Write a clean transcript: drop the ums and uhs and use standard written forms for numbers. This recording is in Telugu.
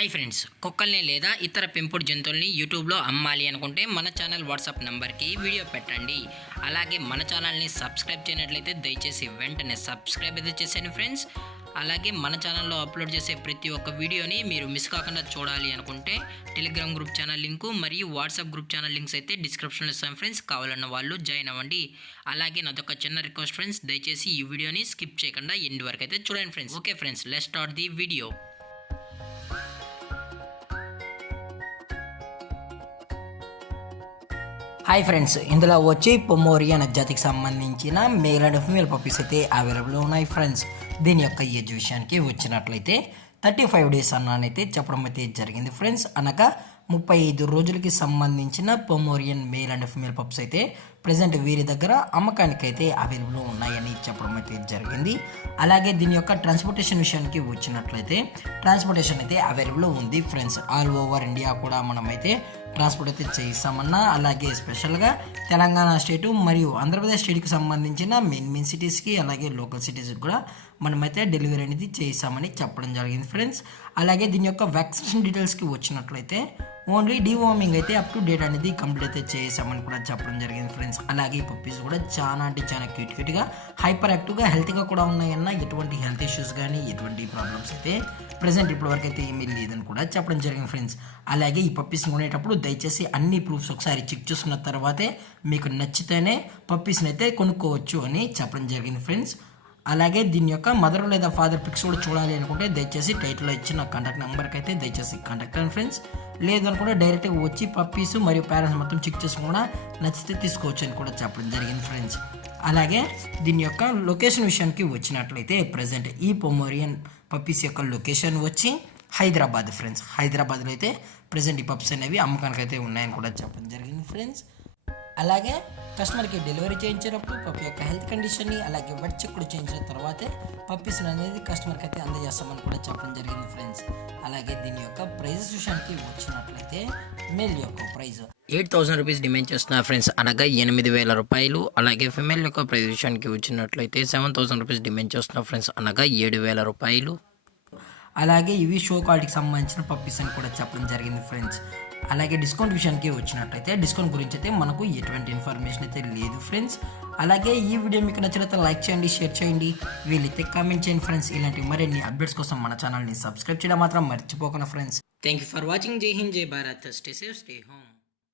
హాయ్ ఫ్రెండ్స్, కుక్కల్ని లేదా ఇతర పెంపుడు జంతువుల్ని యూట్యూబ్లో అమ్మాలి అనుకుంటే మన ఛానల్ వాట్సాప్ నెంబర్కి వీడియో పెట్టండి. అలాగే మన ఛానల్ని సబ్స్క్రైబ్ చేయనట్లయితే దయచేసి వెంటనే సబ్స్క్రైబ్ అయితే చేసేయండి ఫ్రెండ్స్. అలాగే మన ఛానల్లో అప్లోడ్ చేసే ప్రతి ఒక్క వీడియోని మీరు మిస్ కాకుండా చూడాలి అనుకుంటే టెలిగ్రామ్ గ్రూప్ ఛానల్ లింకు మరియు వాట్సాప్ గ్రూప్ ఛానల్ లింక్స్ అయితే డిస్క్రిప్షన్లో ఇస్తాం ఫ్రెండ్స్. కావాలన్న వాళ్ళు జాయిన్ అవ్వండి. అలాగే నాదొక చిన్న రిక్వెస్ట్ ఫ్రెండ్స్, దయచేసి ఈ వీడియోని స్కిప్ చేయకుండా ఎండ్ వరకు అయితే చూడండి friends. Okay friends, let's start the video. Hi friends, ఇందులో వచ్చి పొమోరియన్ జాతికి సంబంధించిన మేల్ అండ్ ఫీమేల్ పప్పీస్ అయితే అవైలబుల్ ఉన్నాయి ఫ్రెండ్స్. దీని యొక్క ఏజ్ విషయానికి వచ్చినట్లయితే 35 డేస్ అన్నానైతే చెప్పడం అయితే జరిగింది ఫ్రెండ్స్. అనగా 35 రోజులకి సంబంధించిన Pomeranian male and female pups అయితే ప్రజెంట్ వీరి దగ్గర అమ్మకానికి అయితే అవైలబుల్ ఉన్నాయని చెప్పడం అయితే జరిగింది. అలాగే దీని యొక్క ట్రాన్స్పోర్టేషన్ విషయానికి వచ్చినట్లయితే ట్రాన్స్పోర్టేషన్ అయితే అవైలబుల్ ఉంది ఫ్రెండ్స్. ఆల్ ఓవర్ ఇండియా కూడా మనమైతే ట్రాన్స్పోర్ట్ అయితే చేయిస్తామన్నా, అలాగే స్పెషల్గా తెలంగాణ స్టేటు మరియు ఆంధ్రప్రదేశ్ స్టేట్కి సంబంధించిన మెయిన్ సిటీస్కి అలాగే లోకల్ సిటీస్కి కూడా మనమైతే డెలివరీ అనేది చేయిస్తామని చెప్పడం జరిగింది ఫ్రెండ్స్. అలాగే దీని యొక్క వ్యాక్సినేషన్ డీటెయిల్స్కి వచ్చినట్లయితే ఓన్లీ డీవార్మింగ్ అయితే అప్ టు డేట్ అనేది కంప్లీట్ అయితే చేసామని కూడా చెప్పడం జరిగింది ఫ్రెండ్స్. అలాగే ఈ పప్పీస్ కూడా చాలా అంటే చాలా క్యూట్గా హైపర్ యాక్టివ్గా హెల్తీగా కూడా ఉన్నాయన్న, ఎటువంటి హెల్త్ ఇష్యూస్ కానీ ఎటువంటి ప్రాబ్లమ్స్ అయితే ప్రజెంట్ ఇప్పటివరకు అయితే ఏమీ లేదని కూడా చెప్పడం జరిగింది ఫ్రెండ్స్. అలాగే ఈ పప్పీస్ కొనేటప్పుడు దయచేసి అన్ని ప్రూఫ్స్ ఒకసారి చెక్ చేసుకున్న తర్వాతే మీకు నచ్చితేనే పప్పీస్ని అయితే కొనుక్కోవచ్చు అని చెప్పడం జరిగింది ఫ్రెండ్స్. అలాగే దీని యొక్క మదర్ లేదా ఫాదర్ పిక్స్ కూడా చూడాలి అనుకుంటే దయచేసి టైటిల్లో ఇచ్చిన కాంటాక్ట్ నెంబర్కి అయితే దయచేసి కాంటాక్ట్ అవ్వండి ఫ్రెండ్స్. లేదనుకుంటే డైరెక్ట్గా వచ్చి పప్పీస్ మరియు పేరెంట్స్ మొత్తం చెక్ చేసుకుని నచ్చితే తీసుకోవచ్చు అని కూడా చెప్పడం జరిగింది ఫ్రెండ్స్. అలాగే దీని యొక్క లొకేషన్ విషయానికి వచ్చినట్లయితే ప్రజెంట్ ఈ పొమోరియన్ పప్పీస్ యొక్క లొకేషన్ వచ్చి హైదరాబాద్ ఫ్రెండ్స్. హైదరాబాద్లో అయితే ప్రజెంట్ ఈ పప్స్ అనేవి అమ్మకానికి అయితే ఉన్నాయని కూడా చెప్పడం జరిగింది ఫ్రెండ్స్. అలాగే కస్టమర్కి డెలివరీ చేయించేటప్పుడు పప్పి యొక్క హెల్త్ కండిషన్ని అలాగే వెట్ చెక్ కూడా చేయించిన తర్వాతే పప్పీస్ అనేది కస్టమర్కి అయితే అందజేస్తామని కూడా చెప్పడం జరిగింది ఫ్రెండ్స్. అలాగే దీని యొక్క ప్రైజెస్ విషయానికి వచ్చినట్లయితే మేల్ యొక్క ప్రైజ్ 8,000 రూపీస్ డిమాండ్ చేస్తున్నారు ఫ్రెండ్స్, అనగా 8,000 రూపాయలు. అలాగే ఫిమేల్ యొక్క ప్రైజ్ విషయానికి వచ్చినట్లయితే 7,000 రూపీస్ డిమాండ్ చేస్తున్నారు ఫ్రెండ్స్, అనగా 7,000 రూపాయలు. అలాగే ఇవి షో క్వాలిటీకి సంబంధించిన పప్పీస్ అని కూడా చెప్పడం జరిగింది ఫ్రెండ్స్. అలాగే డిస్కౌంట్ విషయానికి వచ్చినట్లయితే డిస్కౌంట్ గురించి అయితే మనకు ఎటువంటి ఇన్ఫర్మేషన్ అయితే లేదు ఫ్రెండ్స్. అలాగే ఈ వీడియో మీకు నచ్చినట్లయితే లైక్ చేయండి, షేర్ చేయండి, వీలైతే కామెంట్ చేయండి ఫ్రెండ్స్. ఇలాంటి మరిన్ని అప్డేట్స్ కోసం మన ఛానల్ని సబ్స్క్రైబ్ చేయడం మాత్రం మర్చిపోకుండా friends. Thank you for watching. జై హింద్, జై Bharat. Stay safe, stay home.